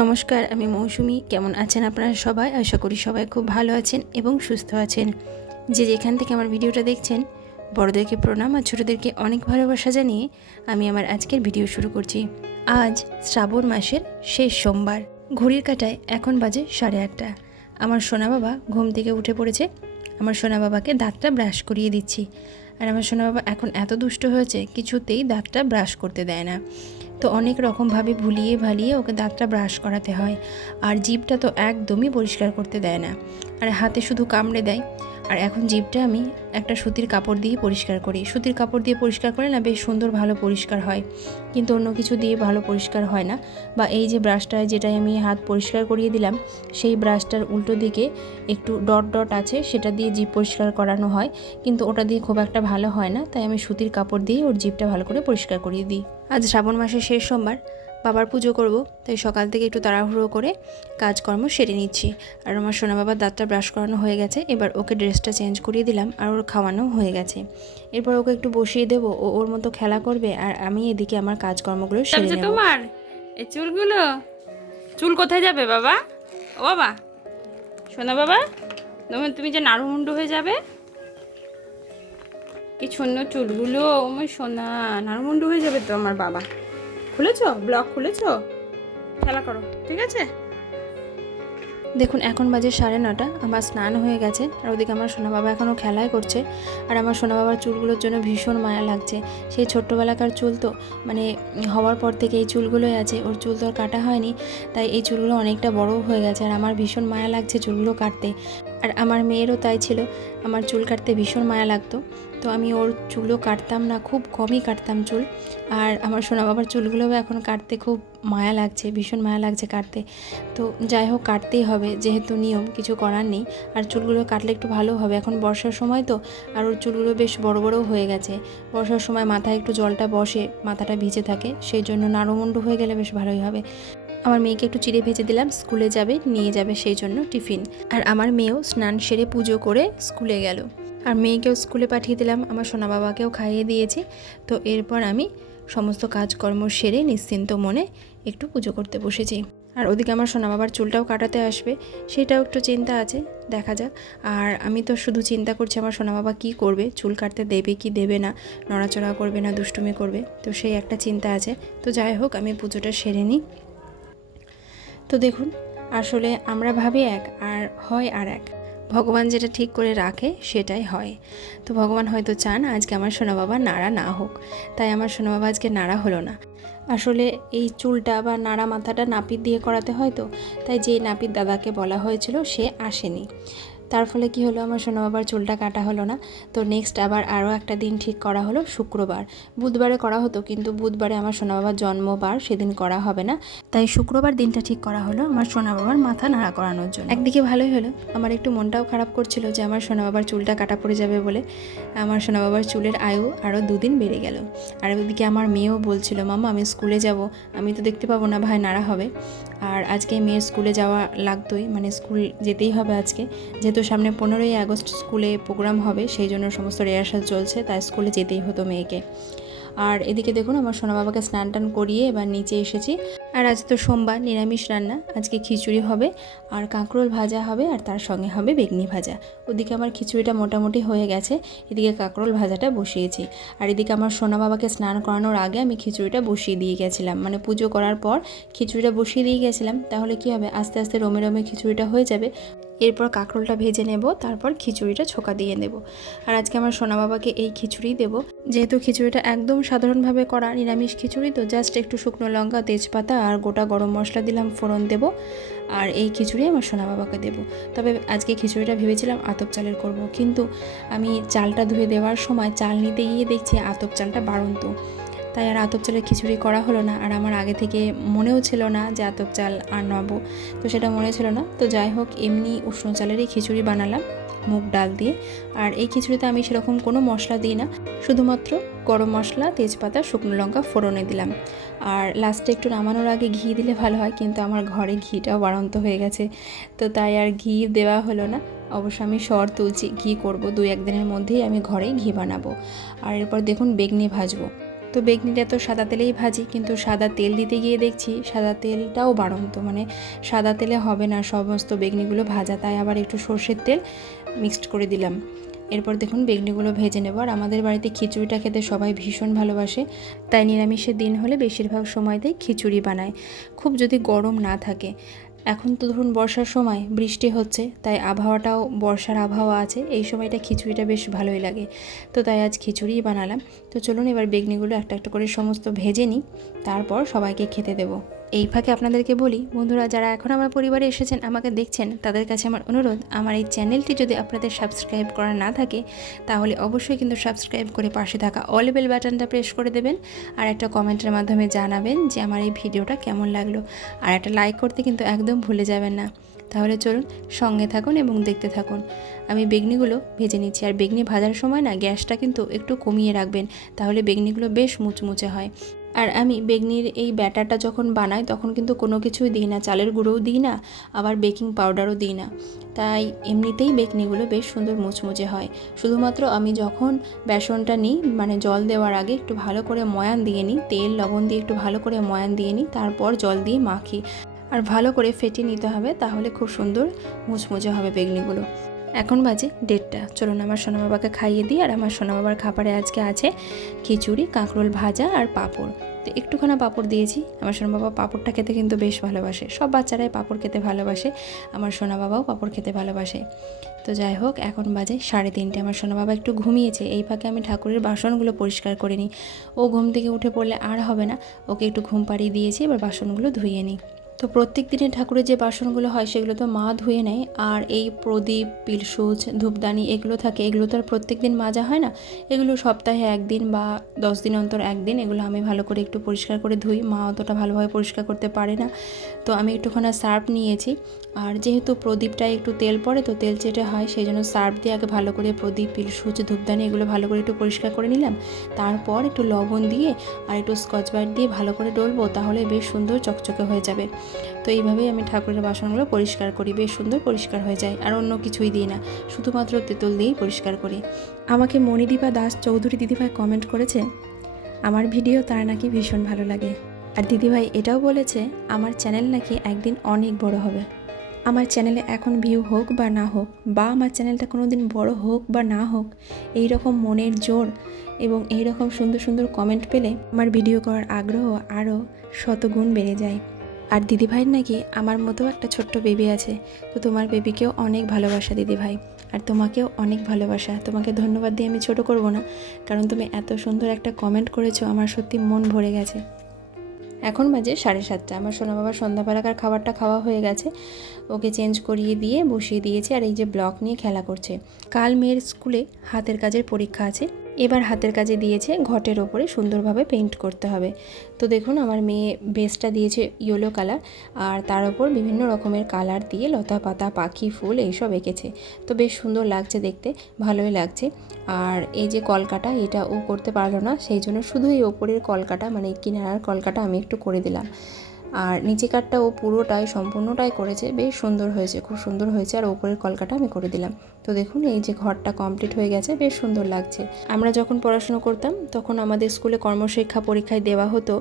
নমস্কার, আমি মৌসুমি। কেমন আছেন আপনারা সবাই? আশা করি সবাই খুব ভালো আছেন এবং সুস্থ আছেন। যে যেখান থেকে আমার ভিডিওটা দেখছেন, বড়দেরকে প্রণাম আর ছোটোদেরকে অনেক ভালোবাসা জানিয়ে আমি আমার আজকের ভিডিও শুরু করছি। আজ শ্রাবণ মাসের শেষ সোমবার। ঘড়ির কাঁটায় এখন বাজে 8:30। আমার সোনা বাবা ঘুম থেকে উঠে পড়েছে। আমার সোনা বাবাকে দাঁতটা ব্রাশ করিয়ে দিচ্ছি। আর আমার সোনা বাবা এখন এত দুষ্ট হয়েছে, কিছুতেই দাঁতটা ব্রাশ করতে দেয় না। তো অনেক রকমভাবে ভুলিয়ে ভালিয়ে ওকে দাঁতটা ব্রাশ করাতে হয়। আর জিভটা তো একদমই পরিষ্কার করতে দেয় না, আর হাতে শুধু কামড়ে দেয়। আর এখন জিভটা আমি একটা সুতির কাপড় দিয়ে পরিষ্কার করি। সুতির কাপড় দিয়ে পরিষ্কার করে না বেশ সুন্দর ভালো পরিষ্কার হয়, কিন্তু অন্য কিছু দিয়ে ভালো পরিষ্কার হয় না। বা এই যে ব্রাশটা যেটাই আমি হাত পরিষ্কার করিয়ে দিলাম, সেই ব্রাশটার উল্টো দিকে একটু ডট ডট আছে, সেটা দিয়ে জিভ পরিষ্কার করানো হয়, কিন্তু ওটা দিয়ে খুব একটা ভালো হয় না। তাই আমি সুতির কাপড় দিয়ে ওর জিভটা ভালো করে পরিষ্কার করিয়ে দিই। আজ শ্রাবণ মাসের শেষ সোমবার, বাবার পুজো করব, তাই সকাল থেকে একটু তাড়াহুড়ো করে কাজকর্ম সেরে নিচ্ছি। আর আমার সোনা বাবার দাঁতটা ব্রাশ করানো হয়ে গেছে, এবার ওকে ড্রেসটা চেঞ্জ করিয়ে দিলাম আর ওর খাওয়ানো হয়ে গেছে। এরপর ওকে একটু বসিয়ে দেবো, ও ওর মতো খেলা করবে আর আমি এদিকে আমার কাজকর্মগুলো সেরে নেব। তোমার এই চুলগুলো, চুল কোথায় যাবে বাবা? ও বাবা, শোনা বাবা, তুমি যে নাড়ুমুন্ডু হয়ে যাবে। কি সুন্দর চুলগুলো, আমার সোনা, নাড়ুমুন্ডু হয়ে যাবে তো আমার বাবা। খুলেছো ব্লগ, খুলেছো, খেলা করো, ঠিক আছে? দেখুন এখন বাজে 9:30, আমার স্নান হয়ে গেছে আর ওদিকে আমার সোনা বাবা এখনও খেলায় করছে। আর আমার সোনা বাবার চুলগুলোর জন্য ভীষণ মায়া লাগছে। সেই ছোট্টবেলাকার চুল তো, মানে হওয়ার পর থেকে এই চুলগুলোই আছে, ওর চুল তো আর কাটা হয়নি, তাই এই চুলগুলো অনেকটা বড় হয়ে গেছে আর আমার ভীষণ মায়া লাগছে চুলগুলো কাটতে। আর আমার মেয়েরও তাই ছিল, আমার চুল কাটতে ভীষণ মায়া লাগতো, তো আমি ওর চুলও কাটতাম না, খুব কমই কাটতাম চুল। আর আমার সোনা বাবার চুলগুলোও এখন কাটতে খুব মায়া লাগছে, ভীষণ মায়া লাগছে কাটতে। তো যাই হোক, কাটতেই হবে, যেহেতু নিয়ম, কিছু করার নেই। আর চুলগুলো কাটলে একটু ভালো হবে, এখন বর্ষার সময় তো, আর ওর চুলগুলো বেশ বড় বড়ও হয়ে গেছে। বর্ষার সময় মাথায় একটু জলটা বসে, মাথাটা ভিজে থাকে, সেই জন্য নাড়ুমুন্ডু হয়ে গেলে বেশ ভালোই হবে। আমার মেয়েকে একটু চিড়ে ভেজে দিলাম, স্কুলে যাবে, নিয়ে যাবে সেই জন্য টিফিন। আর আমার মেয়েও স্নান সেরে পুজো করে স্কুলে গেল। আর মেয়েকেও স্কুলে পাঠিয়ে দিলাম, আমার সোনা বাবাকেও খাইয়ে দিয়েছি। তো এরপর আমি সমস্ত কাজকর্ম সেরে নিশ্চিন্ত মনে একটু পুজো করতে বসেছি। আর ওদিকে আমার সোনা বাবার চুলটাও কাটাতে আসবে, সেটাও একটু চিন্তা আছে, দেখা যাক। আর আমি তো শুধু চিন্তা করছি আমার সোনা বাবা কী করবে, চুল কাটতে দেবে কি দেবে না, নড়াচড়া করবে না দুষ্টুমি করবে, তো সেই একটা চিন্তা আছে। তো যাই হোক, আমি পুজোটা সেরে নিই। তো দেখুন, আসলে আমরা ভাবি এক আর হয় আর এক। ভগবান যেটা ঠিক করে রাখে সেটাই হয়। তো ভগবান হয়তো চান আজকে আমার সোনা বাবা নাড়া না হোক, তাই আমার সোনা বাবা আজকে নাড়া হলো না। আসলে এই চুলটা বা নাড়া মাথাটা নাপিত দিয়ে করাতে হয়, তো তাই যে নাপিত দাদাকে বলা হয়েছিল সে আসেনি। তার ফলে কি হলো, আমার সোনা বাবার চুলটা কাটা হলো না। তো নেক্সট আরও একটা দিন ঠিক করা হলো, শুক্রবার। বুধবারে করা হতো, কিন্তু বুধবারে আমার সোনা বাবার জন্মবার, সেদিন করা হবে না। তাই শুক্রবার দিনটা ঠিক করা হলো আমার সোনা বাবার মাথা নাড়া করানোর জন্য। একদিকে ভালোই হলো, আমার একটু মনটাও খারাপ করছিল যে আমার সোনা বাবার চুলটা কাটা পড়ে যাবে বলে। আমার সোনা বাবার চুলের আয়ু আরও 2 দিন বেড়ে গেল। আর ওদিকে আমার মেয়েও বলছিল, মামা আমি স্কুলে যাব, আমি তো দেখতে পাবো না, ভাই নাড়া হবে। আর আজকে মেয়ের স্কুলে যাওয়া লাগতোই, মানে স্কুল যেতেই হবে আজকে, যেহেতু সামনে 15ই আগস্ট স্কুলে প্রোগ্রাম হবে, সেই জন্য সমস্ত রিহার্সাল চলছে, তাই স্কুলে যেতেই হতো মেয়েকে। আর এদিকে দেখুন, আমার সোনা বাবাকে স্নান টান করিয়ে এবার নিচে এসেছি। আর আজ তো সোমবার, নিরামিষ রান্না, আজকে খিচুড়ি হবে আর কাঁকরোল ভাজা হবে, আর তার সঙ্গে হবে বেগনি ভাজা। ওদিকে আমার খিচুড়িটা মোটামুটি হয়ে গেছে, এদিকে কাঁকরোল ভাজাটা বসিয়েছি। আর এদিকে আমার সোনা বাবাকে স্নান করানোর আগে আমি খিচুড়িটা বসিয়ে দিয়ে গেছিলাম, মানে পুজো করার পর খিচুড়িটা বসিয়ে দিয়ে গেছিলাম, তাহলে কি হবে, আস্তে আস্তে রমে রমে খিচুড়িটা হয়ে যাবে। এরপর কাঁকরোলটা ভেজে নেব, তারপর খিচুড়িটা ছোকা দিয়ে নেব। আর আজকে আমার সোনা বাবাকে এই খিচুড়ি দেব, যেহেতু খিচুড়িটা একদম সাধারণভাবে করা নিরামিষ খিচুড়ি, তো জাস্ট একটু শুকনো লঙ্কা, তেজপাতা আর গোটা গরম মশলা দিলাম, ফোড়ন দেব, আর এই খিচুড়ি আমার সোনা বাবাকে দেব। তবে আজকে খিচুড়িটা ভেবেছিলাম আতপ চালের করব, কিন্তু আমি চালটা ধুয়ে দেওয়ার সময় চাল নিতে গিয়ে দেখছি আতপ চালটা বাড়ন্ত, তাই আর আতপ চালের খিচুড়ি করা হলো না। আর আমার আগে থেকে মনেও ছিল না যে আতপ চাল আর নেবো, তো সেটা মনে ছিল না। তো যাই হোক, এমনি উষ্ণ চালেরই খিচুড়ি বানালাম মুগ ডাল দিয়ে। আর এই খিচুড়িতে আমি সেরকম কোনো মশলা দিই না, শুধুমাত্র গরম মশলা, তেজপাতা, শুকনো লঙ্কা ফোড়নে দিলাম। আর লাস্টে একটু নামানোর আগে ঘি দিলে ভালো হয়, কিন্তু আমার ঘরে ঘিটাও বাড়ন্ত হয়ে গেছে, তো তাই আর ঘি দেওয়া হলো না। অবশ্য আমি শর্ট তুলছি, ঘি করব 2-1 দিনের মধ্যেই আমি ঘরেই ঘি বানাবো। আর এরপর দেখুন বেগনি ভাজবো। তো বেগনিটা তো সাদা তেলেই ভাজি, কিন্তু সাদা তেল দিতে গিয়ে দেখছি সাদা তেলটাও বাড়ন্ত, মানে সাদা তেলে হবে না সমস্ত বেগনিগুলো ভাজা, তাই আবার একটু সর্ষের তেল মিক্সড করে দিলাম। এরপর দেখুন বেগনিগুলো ভেজে নেব। আর আমাদের বাড়িতে খিচুড়িটা খেতে সবাই ভীষণ ভালোবাসে, তাই নিরামিষের দিন হলে বেশিরভাগ সময়তেই খিচুড়ি বানায়, খুব যদি গরম না থাকে। এখন তো ধরুন বর্ষার সময়, বৃষ্টি হচ্ছে, তাই আবহাওয়াটাও বর্ষার আবহাওয়া আছে, এই সময়টা খিচুড়িটা বেশ ভালোই লাগে, তো তাই আজ খিচুড়িই বানালাম। তো চলুন এবার বেগনিগুলো একটা একটা করে সমস্ত ভেজে নিই, তারপর সবাইকে খেতে দেবো। এই ফাঁকে আপনাদেরকে বলি, বন্ধুরা যারা এখন আমার পরিবারে এসেছেন, আমাকে দেখছেন, তাদের কাছে আমার অনুরোধ, আমার এই চ্যানেলটি যদি আপনাদের সাবস্ক্রাইব করা না থাকে তাহলে অবশ্যই কিন্তু সাবস্ক্রাইব করে পাশে থাকা অল বেল বাটনটা প্রেস করে দেবেন, আর একটা কমেন্টের মাধ্যমে জানাবেন যে আমার এই ভিডিওটা কেমন লাগলো, আর একটা লাইক করতে কিন্তু একদম ভুলে যাবেন না। তাহলে চলুন সঙ্গে থাকুন এবং দেখতে থাকুন। আমি বেগনিগুলো ভেজে নিচ্ছি, আর বেগনি ভাজার সময় না গ্যাসটা কিন্তু একটু কমিয়ে রাখবেন, তাহলে বেগনিগুলো বেশ মুচমুচে হয়। আর আমি বেগনির এই ব্যাটারটা যখন বানাই তখন কিন্তু কোনো কিছুই দিই না, চালের গুঁড়োও দিই না, আবার বেকিং পাউডারও দিই না, তাই এমনিতেই বেগনিগুলো বেশ সুন্দর মুচমুচে হয়। শুধুমাত্র আমি যখন বেসনটা নিই, মানে জল দেওয়ার আগে একটু ভালো করে ময়ান দিয়ে নিই, তেল লবণ দিয়ে একটু ভালো করে ময়ান দিয়ে নিই, তারপর জল দিয়ে মাখি, আর ভালো করে ফেটে নিতে হবে, তাহলে খুব সুন্দর মুচমুচে হবে বেগনিগুলো। এখন বাজে 1:30, চলুন আমার সোনা বাবাকে খাইয়ে দিই। আর আমার সোনা বাবার খাবারে আজকে আছে খিচুড়ি, কাঁকরোল ভাজা আর পাঁপড়। তো একটুখানা পাঁপড় দিয়েছি, আমার সোনা বাবা পাঁপড়টা খেতে কিন্তু বেশ ভালোবাসে, সব বাচ্চারাই পাঁপড় খেতে ভালোবাসে, আমার সোনা বাবাও পাঁপড় খেতে ভালোবাসে। তো যাই হোক, এখন বাজে 3:30, আমার সোনা বাবা একটু ঘুমিয়েছে, এই ফাঁকে আমি ঠাকুরের বাসনগুলো পরিষ্কার করে নিই। ও ঘুম থেকে উঠে পড়লে আর হবে না, ওকে একটু ঘুম পাড়িয়ে দিয়েছি, এবার বাসনগুলো ধুয়ে নিই। তো প্রত্যেক দিনে ঠাকুরের যে বাসনগুলো হয় সেগুলো তো মা ধুয়ে নেয়, আর এই প্রদীপ, পিলসুচ, ধূপদানি এগুলো থাকে, এগুলো তো আর প্রত্যেক দিন মাজা হয় না, এগুলো সপ্তাহে 1 দিন বা 10 দিন অন্তর 1 দিন এগুলো আমি ভালো করে একটু পরিষ্কার করে ধুই, মা অতটা ভালোভাবে পরিষ্কার করতে পারে না। তো আমি একটুখানি সার্ফ নিয়েছি, আর যেহেতু প্রদীপটায় একটু তেল পড়ে তো তেল চেটে হয়, সেই জন্য সার্ফ দিয়ে আগে ভালো করে প্রদীপ, পিলসুচ, ধূপদানি এগুলো ভালো করে একটু পরিষ্কার করে নিলাম, তারপর একটু লবণ দিয়ে আর একটু স্কচ ব্রাইট দিয়ে ভালো করে ডলবো, তাহলে বেশ সুন্দর চকচকে হয়ে যাবে। তো এইভাবেই আমি ঠাকুরের বাসনগুলো পরিষ্কার করি, বেশ সুন্দর পরিষ্কার হয়ে যায়, আর অন্য কিছুই দিই না, শুধুমাত্র তেঁতুল দিয়েই পরিষ্কার করি। আমাকে মণিদীপা দাস চৌধুরী দিদিভাই কমেন্ট করেছে আমার ভিডিও তার নাকি ভীষণ ভালো লাগে, আর দিদিভাই এটাও বলেছে আমার চ্যানেল নাকি একদিন অনেক বড় হবে। আমার চ্যানেলে এখন ভিউ হোক বা না হোক, বা আমার চ্যানেলটা কোনো দিন বড় হোক বা না হোক, এই রকম মনের জোর এবং এই রকম সুন্দর সুন্দর কমেন্ট পেলে আমার ভিডিও করার আগ্রহ আরও শতগুণ বেড়ে যায়। আর দিদিভাইয়ের নাকি আমার মতো একটা ছোট্ট বেবি আছে, তো তোমার বেবিকেও অনেক ভালোবাসা দিদিভাই, আর তোমাকেও অনেক ভালোবাসা। তোমাকে ধন্যবাদ দিয়ে আমি ছোট করব না, কারণ তুমি এত সুন্দর একটা কমেন্ট করেছো, আমার সত্যি মন ভরে গেছে। এখন বাজে 7:30, আমার সোনা বাবার সন্ধ্যাবেলাকার খাবারটা খাওয়া হয়ে গেছে, ওকে চেঞ্জ করিয়ে দিয়ে বসিয়ে দিয়েছি, আর এই যে ব্লক নিয়ে খেলা করছে। কাল মেয়ের স্কুলে হাতের কাজের পরীক্ষা আছে, এবার হাতের কাজে দিয়েছে ঘটের ওপরে সুন্দরভাবে পেইন্ট করতে হবে। তো দেখুন আমার মেয়ে বেসটা দিয়েছে ইয়েলো কালার, আর তার ওপর বিভিন্ন রকমের কালার দিয়ে লতা পাতা, পাখি, ফুল এইসব এঁকেছে, তো বেশ সুন্দর লাগছে দেখতে, ভালোই লাগছে। আর এই যে কলকাটা, এটা ও করতে পারলো না, সেই জন্য শুধু এই ওপরের কলকাটা, মানে কিনারার কলকাটা আমি একটু করে দিলাম, আর নিচে কাটটা ও পুরোটাই সম্পূর্ণটাই করেছে, বেশ সুন্দর হয়েছে, খুব সুন্দর হয়েছে, আর ওপরের কলকাটা আমি করে দিলাম। তো দেখুন এই যে ঘরটা কমপ্লিট হয়ে গেছে, বেশ সুন্দর লাগছে। আমরা যখন পড়াশুনো করতাম তখন আমাদের স্কুলে কর্মশিক্ষা পরীক্ষায় দেওয়া হতো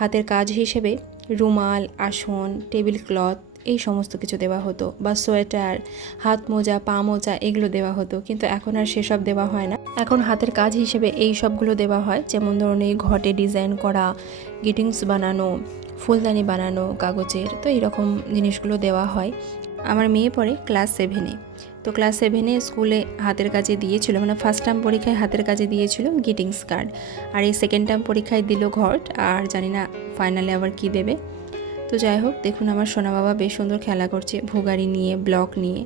হাতের কাজ হিসেবে রুমাল, আসন, টেবিল ক্লথ এই সমস্ত কিছু দেওয়া হতো, বা সোয়েটার, হাত মোজা, পা মোজা এগুলো দেওয়া হতো, কিন্তু এখন আর সেসব দেওয়া হয় না। এখন হাতের কাজ হিসেবে এই সবগুলো দেওয়া হয়, যেমন ধরুন এই ঘটে ডিজাইন করা, গ্রিটিংস বানানো, ফুলদানি বানানো কাগজের, তো এইরকম জিনিসগুলো দেওয়া হয়। আমার মেয়ে পড়ে ক্লাস 7-এ, তো ক্লাস 7-এ স্কুলে হাতের কাজে দিয়েছিল, মানে ফার্স্ট টার্ম পরীক্ষায় হাতের কাজে দিয়েছিল গ্রিটিংস কার্ড, আর এই সেকেন্ড টার্ম পরীক্ষায় দিল ঘট, আর জানি না ফাইনালে আবার কি দেবে। তো যাই হোক, দেখুন আমার সোনা বাবা বেশ সুন্দর খেলা করছে ভুগারি নিয়ে, ব্লক নিয়ে।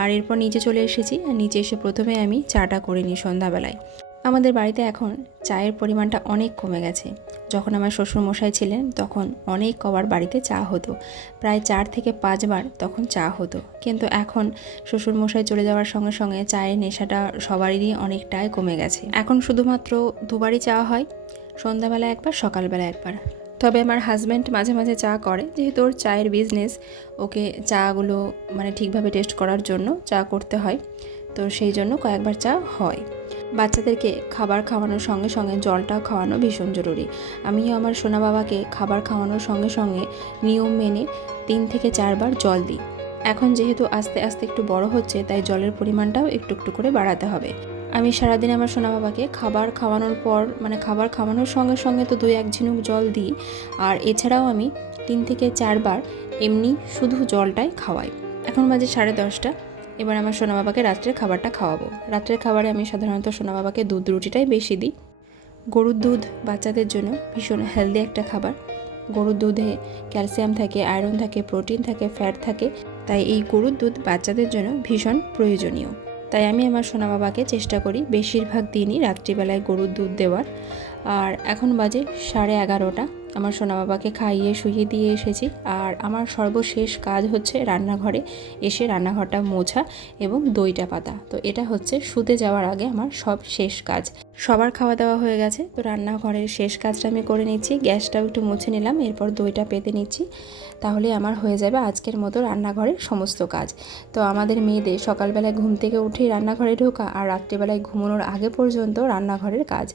আর এরপর নিচে চলে এসেছি, আর নিচে এসে প্রথমে আমি চাটা করে নিই সন্ধ্যাবেলায়। আমাদের বাড়িতে এখন চায়ের পরিমাণটা অনেক কমে গেছে। যখন আমার শ্বশুরমশাই ছিলেন তখন অনেক কবার বাড়িতে চা হতো, প্রায় 4 থেকে 5 বার তখন চা হতো, কিন্তু এখন শ্বশুরমশাই চলে যাওয়ার সঙ্গে সঙ্গে চায়ের নেশাটা সবারই অনেকটাই কমে গেছে। এখন শুধুমাত্র 2 বারই চা হয়, সন্ধ্যাবেলা একবার, সকালবেলা একবার। তবে আমার হাজব্যান্ড মাঝে মাঝে চা করে, যেহেতু ওর চায়ের বিজনেস, ওকে চাগুলো মানে ঠিকভাবে টেস্ট করার জন্য চা করতে হয়, তো সেই জন্য কয়েকবার চা হয়। বাচ্চাদেরকে খাবার খাওয়ানোর সঙ্গে সঙ্গে জলটাও খাওয়ানো ভীষণ জরুরি। আমিও আমার সোনা বাবাকে খাবার খাওয়ানোর সঙ্গে সঙ্গে নিয়ম মেনে 3 থেকে 4 বার জল দিই। এখন যেহেতু আস্তে আস্তে একটু বড় হচ্ছে, তাই জলের পরিমাণটাও একটু একটু করে বাড়াতে হবে। আমি সারাদিন আমার সোনা বাবাকে খাবার খাওয়ানোর পর খাবার খাওয়ানোর সঙ্গে সঙ্গে তো 2-1 ঝিনুক জল দিই, আর এছাড়াও আমি 3 থেকে 4 বার এমনি শুধু জলটাই খাওয়াই। এখন বাজে 10:30। এবার আমার সোনা বাবাকে রাত্রের খাবারটা খাওয়াবো। রাত্রের খাবারে আমি সাধারণত সোনা বাবাকে দুধ রুটিটাই বেশি দিই। গরুর দুধ বাচ্চাদের জন্য ভীষণ হেলদি একটা খাবার। গরুর দুধে ক্যালসিয়াম থাকে, আয়রন থাকে, প্রোটিন থাকে, ফ্যাট থাকে, তাই এই গরুর দুধ বাচ্চাদের জন্য ভীষণ প্রয়োজনীয়। তাই আমি আমার সোনা বাবাকে চেষ্টা করি বেশিরভাগ দিনই রাত্রিবেলায় গরুর দুধ দেওয়ার। আর এখন বাজে 11:30। আমার সোনা বাবাকে খাইয়ে শুইয়ে দিয়ে এসেছি, আর আমার সর্বশেষ কাজ হচ্ছে রান্নাঘরে এসে রান্নাঘরটা মোছা এবং দইটা পাতা। তো এটা হচ্ছে শুতে যাওয়ার আগে আমার সব শেষ কাজ। সবার খাওয়া দাওয়া হয়ে গেছে, তো রান্নাঘরের শেষ কাজটা আমি করে নিচ্ছি। গ্যাসটাও একটু মুছে নিলাম, এরপর দইটা পেতে নিচ্ছি। তাহলে আমার হয়ে যাবে আজকের মতো রান্নাঘরের সমস্ত কাজ। তো আমাদের মেয়েদের সকালবেলায় ঘুম থেকে উঠেই রান্নাঘরে ঢোকা, আর রাত্রিবেলায় ঘুমানোর আগে পর্যন্ত রান্নাঘরের কাজ।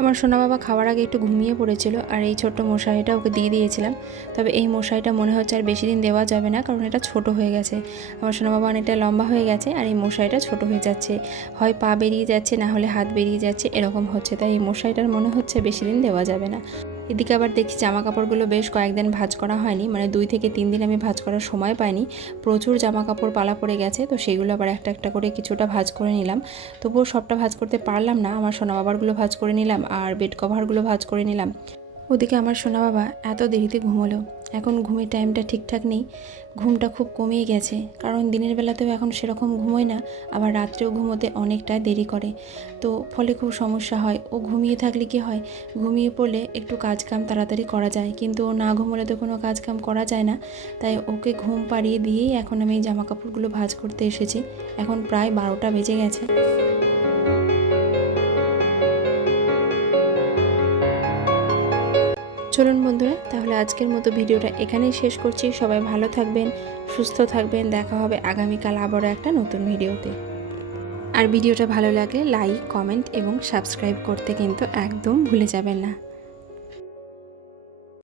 আমার সোনা বাবা খাওয়ার আগে একটু ঘুমিয়ে পড়েছিল, আর এই ছোট্ট মশারিটা ওকে দিয়ে দিয়েছিলাম। তবে এই মশারিটা মনে হচ্ছে আর বেশি দিন দেওয়া যাবে না, কারণ এটা ছোট হয়ে গেছে। আমার সোনা বাবা অনেকটা লম্বা হয়ে গেছে, আর এই মশারিটা ছোট হয়ে যাচ্ছে, হয় পা বেরিয়ে যাচ্ছে, না হলে হাত বেরিয়ে যাচ্ছে, এরকম হচ্ছে। তাই এই মশারিটার মনে হচ্ছে বেশি দিন দেওয়া যাবে না। এদিকে আবার দেখছি জামা কাপড়গুলো বেশ কয়েকদিন ভাঁজ করা হয়নি, 2 থেকে 3 দিন আমি ভাঁজ করার সময় পাইনি। প্রচুর জামা কাপড় পালা পড়ে গেছে, তো সেগুলো আবার একটা একটা করে কিছুটা ভাঁজ করে নিলাম। তবুও সবটা ভাঁজ করতে পারলাম না। আমার সোনা বাবারগুলো ভাঁজ করে নিলাম, আর বেড কভারগুলো ভাঁজ করে নিলাম। ওদিকে আমার সোনা বাবা এত দেরিতে ঘুমোলো। এখন ঘুমের টাইমটা ঠিকঠাক নেই, ঘুমটা খুব কমেই গেছে, কারণ দিনের বেলাতেও এখন সেরকম ঘুমোয় না, আবার রাত্রেও ঘুমোতে অনেকটা দেরি করে। তো ফলে খুব সমস্যা হয়। ও ঘুমিয়ে থাকলে কি হয়, ঘুমিয়ে পড়লে একটু কাজকাম তাড়াতাড়ি করা যায়, কিন্তু ও না ঘুমোলে তো কোনো কাজকাম করা যায় না। তাই ওকে ঘুম পাড়িয়ে দিয়েই এখন আমি এই জামা কাপড়গুলো ভাঁজ করতে এসেছি। এখন প্রায় 12টা বেজে গেছে। চলুন বন্ধুরা, তাহলে আজকের মতো ভিডিওটা এখানেই শেষ করছি। সবাই ভালো থাকবেন, সুস্থ থাকবেন। দেখা হবে আগামীকাল আবারও একটা নতুন ভিডিওতে। আর ভিডিওটা ভালো লাগলে লাইক, কমেন্ট এবং সাবস্ক্রাইব করতে কিন্তু একদম ভুলে যাবেন না।